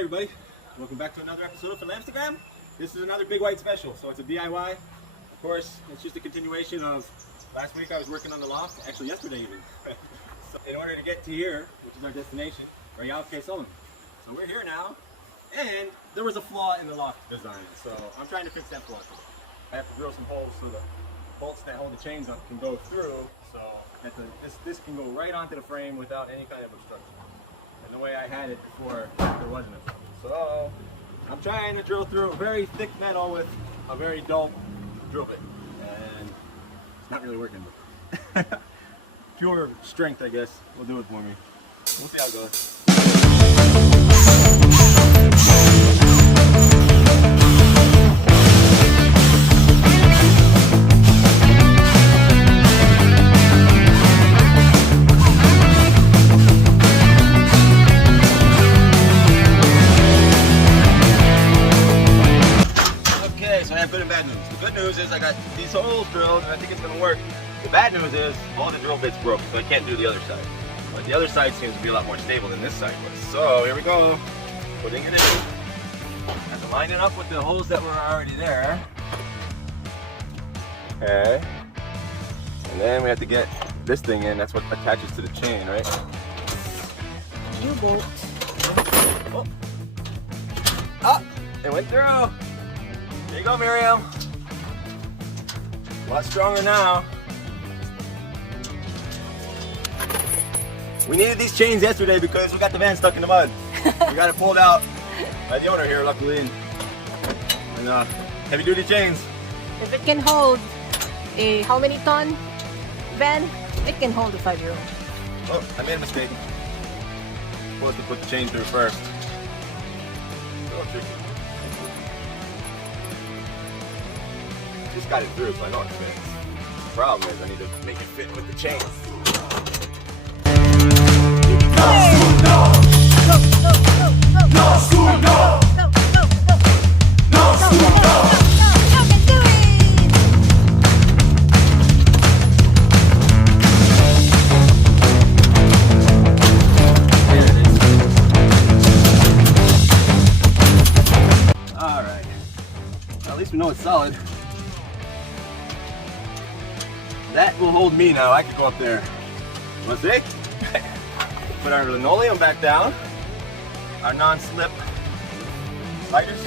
Hi everybody, welcome back to another episode of FilAmstagram. This is another big white special, so it's a DIY. Of course, it's just a continuation of last week I was working on the loft, actually yesterday even. So in order to get to here, which is our destination, Vanlife PH. So we're here now, and there was a flaw in the loft design, so I'm trying to fix that flaw. I have to drill some holes so the bolts that hold the chains up can go through, so that this can go right onto the frame without any kind of obstruction. And the way I had it before, there wasn't a problem. So I'm trying to drill through a very thick metal with a very dull drill bit, and it's not really working. But pure strength, I guess, will do it for me. We'll see how it goes. So I have good and bad news. The good news is I got these holes drilled and I think it's going to work. The bad news is all the drill bits broke, so I can't do the other side. But the other side seems to be a lot more stable than this side was. So here we go. Putting it in. Have to line it up with the holes that were already there. Okay. And then we have to get this thing in. That's what attaches to the chain, right? U-bolt. Oh. Oh, it went through. There you go, Miriam. A lot stronger now. We needed these chains yesterday because we got the van stuck in the mud. We got it pulled out by the owner here, luckily. And heavy duty chains. If it can hold a how many ton van, it can hold a 5-year-old. Oh, I made a mistake. Supposed to put the chain through first. A little tricky. Just got it through, so I know it fits. The problem is I need to make it fit with the chains. Alright. At least we know it's solid. That will hold me now. I could go up there. Let's see. Put our linoleum back down. Our non-slip sliders.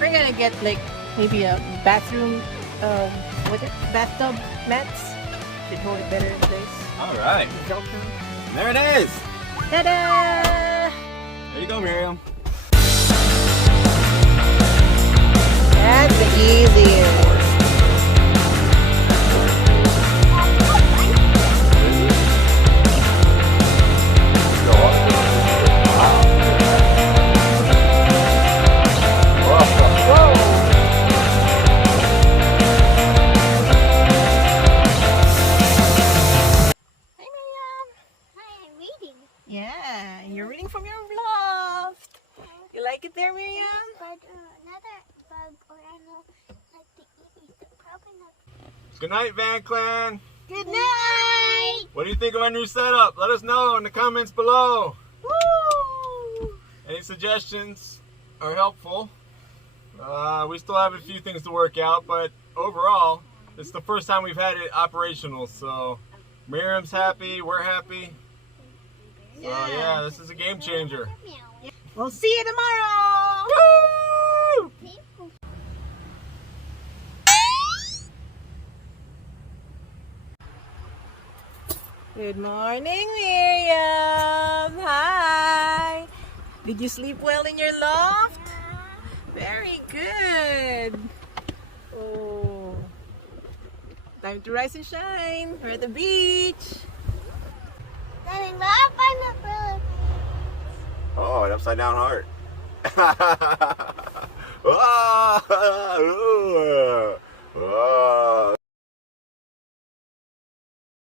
We're gonna get like maybe a bathroom, bathtub mats. Should hold it better in place. All right. There it is. Ta-da! There you go, Miriam. That's the easiest. Yeah, you're reading from your loft. You like it there, Miriam? But another bug or animal like to eat is probably not. Good night, Van Clan. Good night! What do you think of our new setup? Let us know in the comments below. Woo! Any suggestions are helpful. We still have a few things to work out, but overall, it's the first time we've had it operational. So Miriam's happy, we're happy. So yeah, this is a game changer. We'll see you tomorrow! Woo! Good morning, Miriam! Hi! Did you sleep well in your loft? Very good! Oh, time to rise and shine! We're at the beach! Getting up on the Philippines. Oh, an upside down heart.